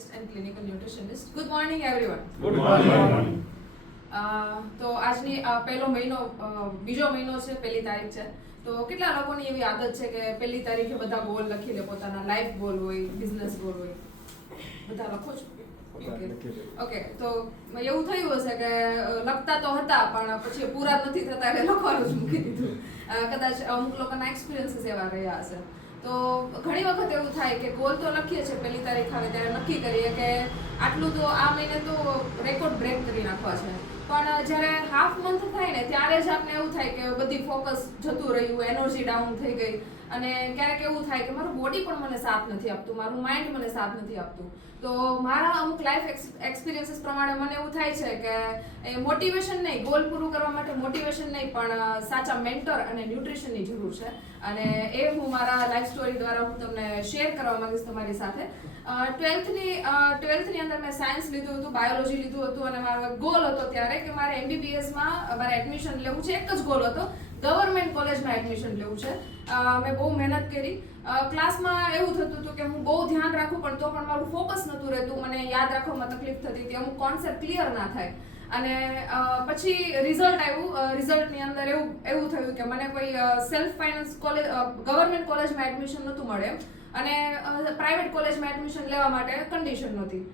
scientist and clinical nutritionist. Good morning, everyone. Good morning. તો આજની પહેલો મહિનો બીજો મહિનો છે, પહેલી તારીખ છે. તો કેટલા લોકોની એવી આદત છે કે પહેલી તારીખે બધા ગોલ લખી લે, પોતાના લાઈફ ગોલ હોય, બિઝનેસ ગોલ હોય, બધા લખો છો? ઓકે, તો એવું થયું હશે કે લખતા તો હતા પણ પછી પૂરા નથી થતા એટલે લખવાનું જ મૂકી દીધું. કદાચ અમુક લોકોના એક્સપિરિયન્સીસ એવા રહ્યા હશે. તો ઘણી વખત એવું થાય કે ગોલ તો લખીએ છીએ, પહેલી તારીખ આવે ત્યારે નક્કી કરીએ કે આટલું તો આ મહિને તો રેકોર્ડ બ્રેક કરી નાખવા છે, પણ જ્યારે હાફ મંથ થાય ને ત્યારે જ આપને એવું થાય કે બધી ફોકસ જતું રહ્યું, એનર્જી ડાઉન થઈ ગઈ. અને ક્યારેક એવું થાય કે મારું બોડી પણ મને સાથ નથી આપતું, મારું માઇન્ડ મને સાથ નથી આપતું. તો મારા અમુક લાઈફ એક્સપિરિયન્સીસ પ્રમાણે મને એવું થાય છે કે એ મોટિવેશન નહીં, ગોલ પૂરું કરવા માટે મોટિવેશન નહીં, પણ સાચા મેન્ટર અને ન્યુટ્રિશનની જરૂર છે. અને એ હું મારા લાઈફ સ્ટોરી દ્વારા હું તમને શેર કરવા માંગીશ તમારી સાથે. 12th ની અંદર મેં સાયન્સ લીધું હતું, બાયોલોજી લીધું હતું, અને મારો ગોલ હતો ત્યારે કે મારે MBBSમાં મારે એડમિશન લેવું છે. એક જ ગોલ હતો, ગવર્મેન્ટ કોલેજમાં એડમિશન લેવું છે. મેં બહુ મહેનત કરી. ક્લાસમાં એવું થતું હતું કે હું બહુ ધ્યાન રાખું પણ તો પણ મારું ફોકસ નહોતું રહેતું, મને યાદ રાખવામાં તકલીફ થતી હતી, અમુક કોન્સેપ્ટ ક્લિયર ના થાય. અને પછી રિઝલ્ટ આવ્યું. રિઝલ્ટની અંદર એવું થયું કે મને કોઈ સેલ્ફ ફાઇનાન્સ કોલેજ, ગવર્મેન્ટ કોલેજમાં એડમિશન નહોતું મળે અને પ્રાઇવેટ કોલેજમાં એડમિશન લેવા માટે કન્ડિશન નહોતી.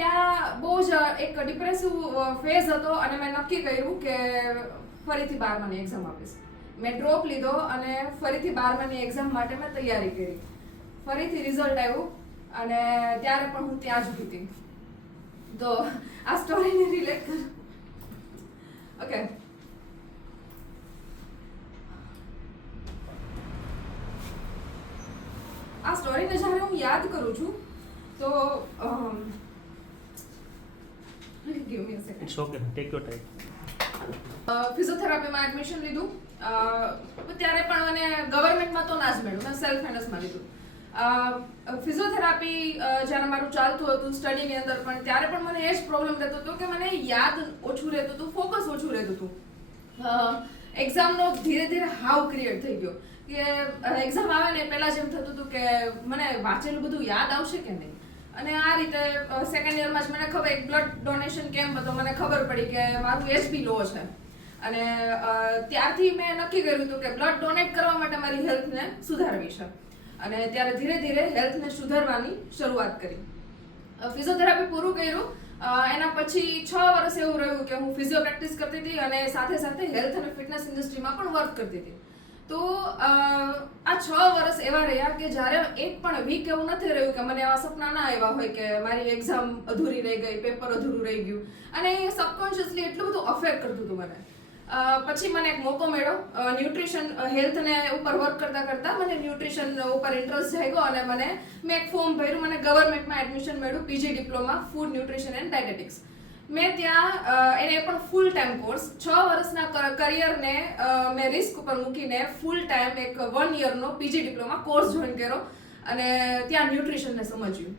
ત્યાં બહુ જ એક ડિપ્રેસિવ ફેઝ હતો અને મેં નક્કી કર્યું કે ફરીથી 12માની એક્ઝામ આપીશ. મેં ડ્રોપ લીધો અને ફરીથી 12માની એક્ઝામ માટે મેં તૈયારી કરી. ફરીથી રિઝલ્ટ આવ્યું અને ત્યારે પણ હું ત્યાં જ હતી. તો આ સ્ટોરીને રિલેટ કરું. ઓકે, આ સ્ટોરીને જ્યારે હું યાદ કરું છું તો give me a second. It's okay. Take your time. ફિઝિયોથેરાપીમાં એડમિશન લીધું. ત્યારે પણ મને ગવર્મેન્ટમાં તો ના જ મળ્યું, મેં સેલ્ફ ફાઇનાન્સમાં લીધું. ફિઝિયોથેરાપી જ્યારે મારું ચાલતું હતું સ્ટડીની અંદર, પણ ત્યારે પણ મને એ જ પ્રોબ્લેમ રહેતો હતો કે મને યાદ ઓછું રહેતું હતું, ફોકસ ઓછું રહેતું હતું. એક્ઝામનો ધીરે ધીરે હાવ ક્રિએટ થઈ ગયો કે એક્ઝામ આવે ને પહેલાં જ એમ થતું હતું કે મને વાંચેલું બધું યાદ આવશે કે નહીં. અને આ રીતે સેકન્ડ યરમાં જ મને ખબર, એક બ્લડ ડોનેશન કેમ્પ હતો, મને ખબર પડી કે મારું HB લો છે. અને ત્યારથી મેં નક્કી કર્યું હતું કે બ્લડ ડોનેટ કરવા માટે મારી હેલ્થને સુધારવી છે. અને ત્યારે ધીરે ધીરે હેલ્થને સુધારવાની શરૂઆત કરી. ફિઝિયોથેરાપી પૂરું કર્યું. એના પછી 6 વર્ષ એવું રહ્યું કે હું ફિઝિયો પ્રેક્ટિસ કરતી હતી અને સાથે સાથે હેલ્થ અને ફિટનેસ ઇન્ડસ્ટ્રીમાં પણ વર્ક કરતી હતી. તો આ 6 વર્ષ એવા રહ્યા કે જ્યારે એક પણ વીક એવું નથી રહ્યું કે મને એવા સપના ના આવ્યા હોય કે મારી એક્ઝામ અધૂરી રહી ગઈ, પેપર અધૂરું રહી ગયું. અને એ સબકોન્શિયસલી એટલું બધું અફેક્ટ કરતું હતું મને. પછી મને એક મોકો મળ્યો ન્યુટ્રિશન હેલ્થને ઉપર વર્ક કરતાં કરતાં મને ન્યુટ્રિશન ઉપર ઇન્ટરેસ્ટ જાગ્યો અને મેં એક ફોર્મ ભર્યું. મને ગવર્મેન્ટમાં એડમિશન મળ્યું, PG diploma food nutrition and dietetics. મેં ત્યાં એને પણ ફૂલ ટાઈમ કોર્સ, 6 વર્ષના કરિયરને મેં રિસ્ક ઉપર મૂકીને ફૂલ ટાઈમ એક 1 યરનો PG ડિપ્લોમા કોર્સ જોઈન કર્યો અને ત્યાં ન્યુટ્રિશનને સમજ્યું.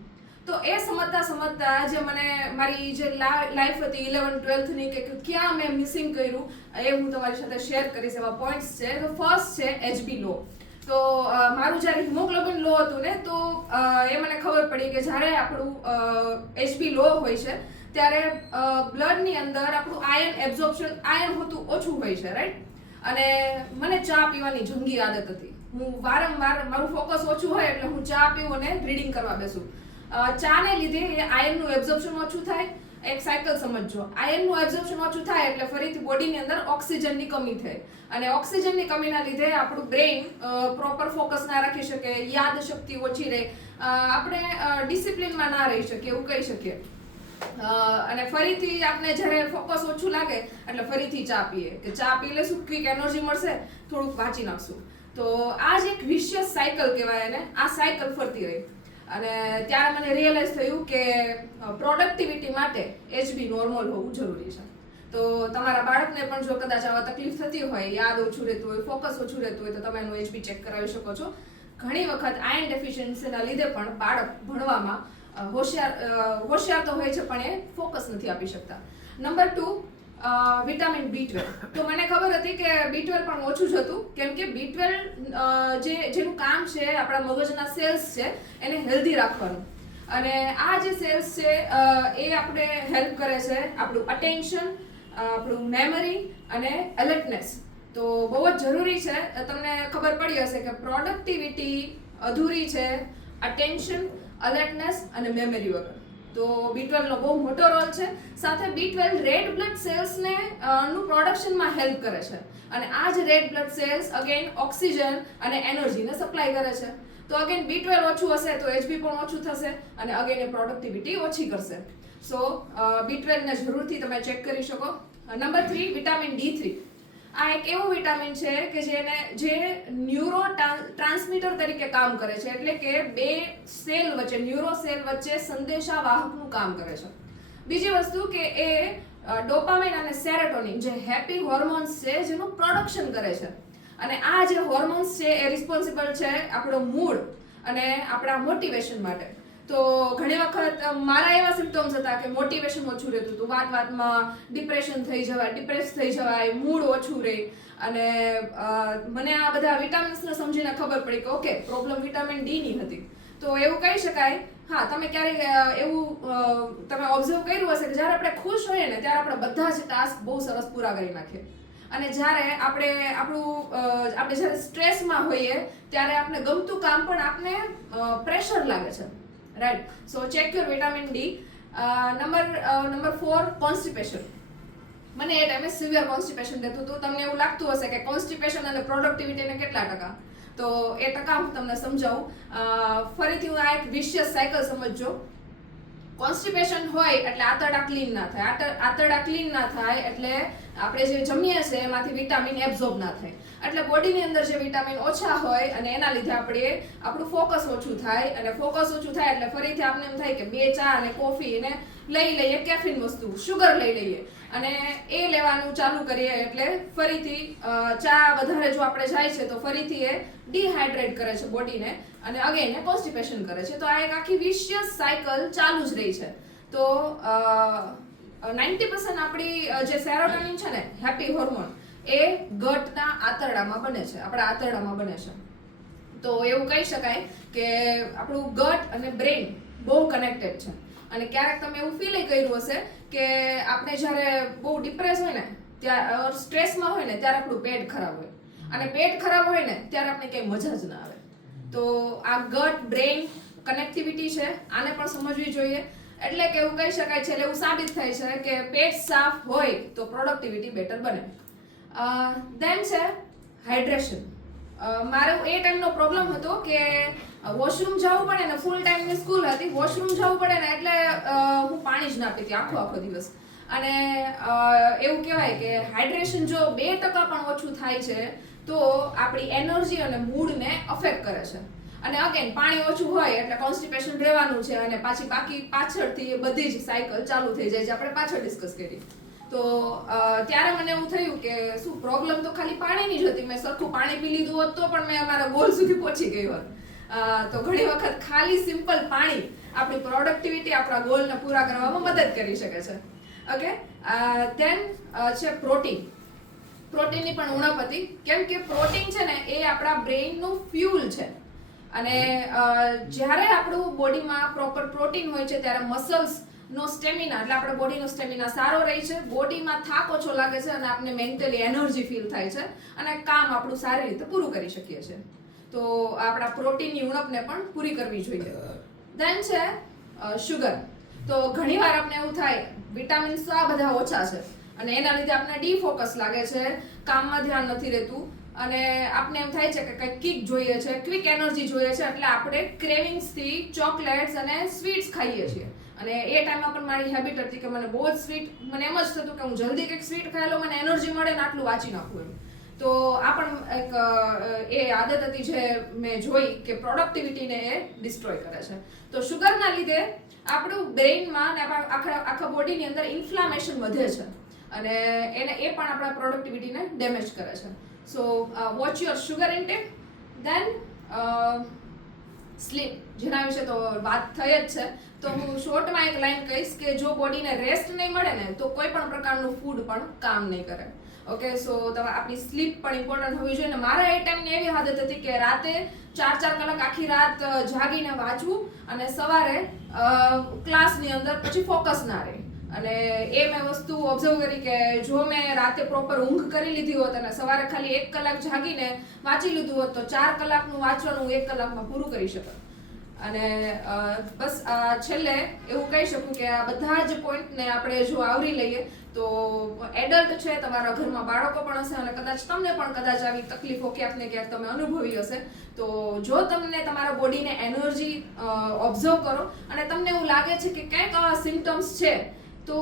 તો એ સમજતા જે મને મારી જે લાઈફ હતી 11th-12thની કે ક્યાં મેં મિસિંગ કર્યું એ હું તમારી સાથે શેર કરીશ. એવા પોઈન્ટ્સ છે. તો ફર્સ્ટ છે HB લો. તો મારું જ્યારે હિમોગ્લોબિન લો હતું ને, તો એ મને ખબર પડી કે જ્યારે આપણું HB લો હોય છે ત્યારે બ્લડની અંદર આપણું આયન એબ્ઝોર્પ્શન, આયન હોતું ઓછું હોય છે, રાઈટ. અને મને ચા પીવાની જંગી આદત હતી. હું વારંવાર મારું ફોકસ ઓછું હોય એટલે હું ચા પીવું અને રીડિંગ કરવા બેસું. ચાને લીધે એ આયનનું એબ્ઝોર્પ્શન ઓછું થાય. એક સાયકલ સમજજો, આયનનું એબ્ઝોર્પ્શન ઓછું થાય એટલે ફરીથી બોડીની અંદર ઓક્સિજનની કમી થાય અને ઓક્સિજનની કમીના લીધે આપણું બ્રેઇન પ્રોપર ફોકસ ના રાખી શકે, યાદ શક્તિ ઓછી રહે, આપણે ડિસિપ્લિનમાં ના રહી શકીએ એવું કહી શકીએ. અને ફરીથી આપણે જ્યારે ફોકસ ઓછું લાગે એટલે ફરીથી ચા પીએ કે ચા પી લેશું, ક્વિક એનર્જી મળશે, થોડુંક વાંચી નાખશું. તો આ જ એક વિશિયસ સાયકલ કહેવાય એને. આ સાયકલ ફરતી રહી અને ત્યારે મને રિયલાઇઝ થયું કે પ્રોડક્ટિવિટી માટે HB નોર્મલ હોવું જરૂરી છે. તો તમારા બાળકને પણ જો કદાચ આવા તકલીફ થતી હોય, યાદ ઓછું રહેતું હોય, ફોકસ ઓછું રહેતું હોય, તો તમે એનું HB ચેક કરાવી શકો છો. ઘણી વખત આયન ડેફિશિયન્સીના લીધે પણ બાળક ભણવામાં હોશિયાર તો હોય છે પણ એ ફોકસ નથી આપી શકતા. Number 2, vitamin B12. તો મને ખબર હતી કે B12 પણ ઓછું જ હતું, કેમ કે B12 જેનું કામ છે આપણા મગજના સેલ્સ છે એને હેલ્ધી રાખવાનું. અને આ જે સેલ્સ છે એ આપણે હેલ્પ કરે છે આપણું અટેન્શન, આપણું મેમરી અને એલર્ટનેસ. તો બહુ જ જરૂરી છે. તમને ખબર પડી હશે કે પ્રોડક્ટિવિટી અધૂરી છે અટેન્શન, અલર્ટનેસ અને મેમરી વગર. તો B12 નો બહુ મોટો રોલ છે. સાથે B12 રેડ બ્લડ સેલ્સને નું પ્રોડક્શનમાં હેલ્પ કરે છે. અને આ જ red blood cells again oxygen અને એનર્જીને સપ્લાય કરે છે. તો અગેન B12 ઓછું હશે તો HB પણ ઓછું થશે અને અગેન એ પ્રોડક્ટિવિટી ઓછી કરશે. સો B12 ને જરૂરથી તમે ચેક કરી શકો. Number 3 vitamin D3. આ એક એવું વિટામિન છે કે જે ન્યુરો ટ્રાન્સમીટર તરીકે કામ કરે છે. એટલે કે બે સેલ વચ્ચે, ન્યુરો સેલ વચ્ચે સંદેશાવાહકનું કામ કરે છે. બીજી વસ્તુ કે એ ડોપામાઇન અને સેરોટોનિન જે હેપી હોર્મોન્સ છે જેનું પ્રોડક્શન કરે છે. અને આ જે હોર્મોન્સ છે એ રિસ્પોન્સિબલ છે આપણો મૂડ અને આપણા મોટિવેશન માટે. તો ઘણી વખત મારા એવા સિમ્પટમ્સ હતા કે મોટિવેશન ઓછું રહેતું હતું, વાતમાં ડિપ્રેશન થઈ જવાય, ડિપ્રેસ થઈ જવાય, મૂડ ઓછું રહે. અને મને આ બધા વિટામિન્સને સમજીને ખબર પડી કે ઓકે, પ્રોબ્લેમ વિટામિન ડી ની હતી. તો એવું કહી શકાય. હા, તમે ક્યારેક એવું તમે ઓબ્ઝર્વ કર્યું હશે કે જ્યારે આપણે ખુશ હોઈએ ને ત્યારે આપણે બધા જ ટાસ્ક બહુ સરસ પૂરા કરી નાખીએ. અને જ્યારે આપણે જ્યારે સ્ટ્રેસમાં હોઈએ ત્યારે આપણે ગમતું કામ પણ આપણે પ્રેશર લાગે છે. Right. So check your vitamin D. Number 4 constipation. મને એ ટાઈમે સિવિયર કોન્સ્ટિપેશન થતું હતું. તમને એવું લાગતું હશે કે કોન્સ્ટિપેશન અને પ્રોડક્ટિવિટીને કેટલા ટકા? તો એ ટકા હું તમને સમજાવું. ફરીથી હું આ એક વિશિયસ સાયકલ સમજજો. કોન્સ્ટિપેશન હોય એટલે આંતરડા ક્લીન ના થાય. આંતરડા ક્લીન ના થાય એટલે આપણે જે જમીએ છીએ એમાંથી વિટામિન એબ્ઝોર્બ ના થાય. એટલે બોડીની અંદર જે વિટામિન ઓછા હોય અને એના લીધે આપણું ફોકસ ઓછું થાય. અને ફોકસ ઓછું થાય એટલે ફરીથી આપણે એમ થાય કે બે ચા અને કોફી ને લઈ લઈએ, કેફીન વસ્તુ, શુગર લઈ લઈએ. અને એ લેવાનું ચાલુ કરીએ એટલે ફરીથી ચા વધારે જો આપણે જાય છે તો ફરીથી એ ડિહાઇડ્રેટ કરે છે બોડીને અને અગેન એ કોન્સ્ટિપેશન કરે છે. તો આ એક આખી વિશિયસ સાયકલ ચાલુ જ રહી છે. તો 90% આપણી જે સેરોટોનિન છે ને, હેપી હોર્મોન, એ ગટના આંતરડામાં બને છે, આપણા આંતરડામાં બને છે. તો એવું કહી શકાય કે આપણું ગટ અને બ્રેઇન બહુ કનેક્ટેડ છે. અને ક્યારેક તમે એવું ફીલ કર્યું હશે કે આપણે જ્યારે બહુ ડિપ્રેસ હોય ને, ત્યારે સ્ટ્રેસમાં હોય ને ત્યારે આપણું પેટ ખરાબ હોય. અને પેટ ખરાબ હોય ને ત્યારે આપણે કંઈ મજા જ ના આવે. તો આ ગટ બ્રેઇન કનેક્ટિવિટી છે, આને પણ સમજવી જોઈએ. એટલે કે એવું કહી શકાય છે, એટલે એવું સાબિત થાય છે કે પેટ સાફ હોય તો પ્રોડક્ટિવિટી બેટર બને. દેન છે હાઇડ્રેશન. મારો એ ટાઈમનો પ્રોબ્લેમ હતો કે વોશરૂમ જવું પડે ને, ફૂલ ટાઈમની સ્કૂલ હતી, વોશરૂમ જવું પડે ને એટલે હું પાણી જ ના પીતી આખો દિવસ. અને એવું કહેવાય કે હાઇડ્રેશન જો 2% પણ ઓછું થાય છે તો આપણી એનર્જી અને મૂડને અફેક્ટ કરે છે. અને અગેન પાણી ઓછું હોય એટલે કોન્સ્ટિપેશન રહેવાનું છે અને પાછળથી બધી જ સાયકલ ચાલુ થઈ જાય છે. આપણે પાછળ ડિસ્કસ કરી. તો ત્યારે મને એવું થયું કે શું પ્રોબ્લેમ તો ખાલી પાણીની જ હતી. મેં સરખું પાણી પી લીધું હોત તો પણ મેં અમારા ગોલ સુધી પહોંચી ગઈ હોત. તો ઘણી વખત ખાલી સિમ્પલ પાણી આપણી પ્રોડક્ટિવિટી, આપણા ગોલને પૂરા કરવામાં મદદ કરી શકે છે. ઓકે. ધેન છે પ્રોટીન. પ્રોટીનની પણ ઉણપ હતી. કેમ કે પ્રોટીન છે ને એ આપણા બ્રેઇનનું ફ્યુલ છે. અને જ્યારે આપણું બોડીમાં પ્રોપર પ્રોટીન હોય છે ત્યારે મસલ્સનો સ્ટેમિના, એટલે આપણા બોડીનો સ્ટેમિના સારો રહે છે, બોડીમાં થાક ઓછો લાગે છે અને આપણને મેન્ટલી એનર્જી ફીલ થાય છે અને કામ આપણું સારી રીતે પૂરું કરી શકીએ છીએ. તો આપણા પ્રોટીનની ઉણપને પણ પૂરી કરવી જોઈએ. દેન છે શુગર. તો ઘણીવાર આપણને એવું થાય વિટામિન્સ તો આ બધા ઓછા છે અને એના લીધે આપણને ડીફોકસ લાગે છે, કામમાં ધ્યાન નથી રહેતું અને આપણને એમ થાય છે કે કંઈક કિક જોઈએ છે, ક્વિક એનર્જી જોઈએ છે. એટલે આપણે ક્રેવિંગ્સથી ચોકલેટ્સ અને સ્વીટ્સ ખાઈએ છીએ. અને એ ટાઈમમાં પણ મારી હેબિટ હતી કે મને બહુ જ સ્વીટ, મને એમ જ થતું કે હું જલ્દી કંઈક સ્વીટ ખાઈ લઉં, મને એનર્જી મળે ને આટલું વાંચી નાખું એમ. તો આ પણ એક એ આદત હતી જે મેં જોઈ કે પ્રોડક્ટિવિટીને એ ડિસ્ટ્રોય કરે છે. તો શુગરના લીધે આપણું બ્રેઇનમાં ને આખા બોડીની અંદર ઇન્ફ્લામેશન વધે છે અને એ પણ આપણા પ્રોડક્ટિવિટીને ડેમેજ કરે છે. So watch your sugar intake. Then sleep, જેના વિશે તો વાત થઈ જ છે. તો હું શોર્ટમાં એક લાઈન કહીશ કે જો બોડીને રેસ્ટ નહીં મળે ને તો કોઈ પણ પ્રકારનું ફૂડ પણ કામ નહીં કરે. ઓકે સો આપણી સ્લીપ પણ ઇમ્પોર્ટન્ટ હોવી જોઈએ. અને મારા એ ટાઈમની એવી આદત હતી કે રાતે 4 કલાક આખી રાત જાગીને વાંચવું અને સવારે ક્લાસની અંદર પછી ફોકસ ના રહે. અને એ મેં વસ્તુ ઓબ્ઝર્વ કરી કે જો મેં રાતે પ્રોપર ઊંઘ કરી લીધી હોત અને સવારે ખાલી 1 કલાક જાગીને વાંચી લીધું હોત તો 4 કલાકનું વાંચવાનું 1 કલાકમાં પૂરું કરી શકત. અને બસ છેલ્લે એવું કહી શકું કે આ બધા જ પોઈન્ટને આપણે જો આવરી લઈએ તો એડલ્ટ છે, તમારા ઘરમાં બાળકો પણ હશે અને કદાચ તમને પણ કદાચ આવી તકલીફો ક્યાંક ને ક્યાંક તમે અનુભવી હશે. તો જો તમને તમારા બોડીને એનર્જી ઓબ્ઝર્વ કરો અને તમને એવું લાગે છે કે કંઈક આવા સિમ્ટમ્સ છે તો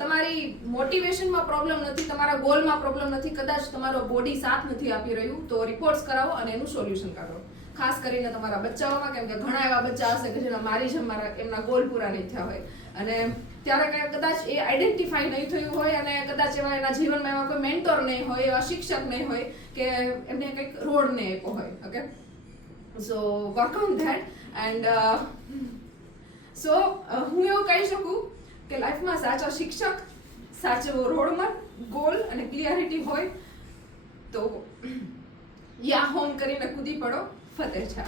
તમારી મોટિવેશનમાં પ્રોબ્લેમ નથી, તમારા ગોલમાં પ્રોબ્લેમ નથી, કદાચ તમારો બોડી સાથ નથી આપી રહ્યું તો રિપોર્ટ્સ કરાવો અને એનું સોલ્યુશન કાઢો. ખાસ કરીને તમારા બચ્ચાઓમાં, કેમ કે ઘણા એવા બચ્ચા હશે કે જેના મારી જેમ એમના ગોલ પૂરા નહીં થયા હોય અને ત્યારે કદાચ એ આઈડેન્ટિફાઈ નહીં થયું હોય અને કદાચ એના જીવનમાં એવા કોઈ મેન્ટોર નહીં હોય, એવા શિક્ષક નહીં હોય કે એમને કંઈક રોડ નહીં આપ્યો હોય. Okay so work on that and so હું એવું કહી શકું કે લાઈફમાં સાચા શિક્ષક, સાચો રોડમાં ગોલ અને ક્લિયરિટી હોય તો યા હોમ કરીને કૂદી પડો. ફતેહ છે.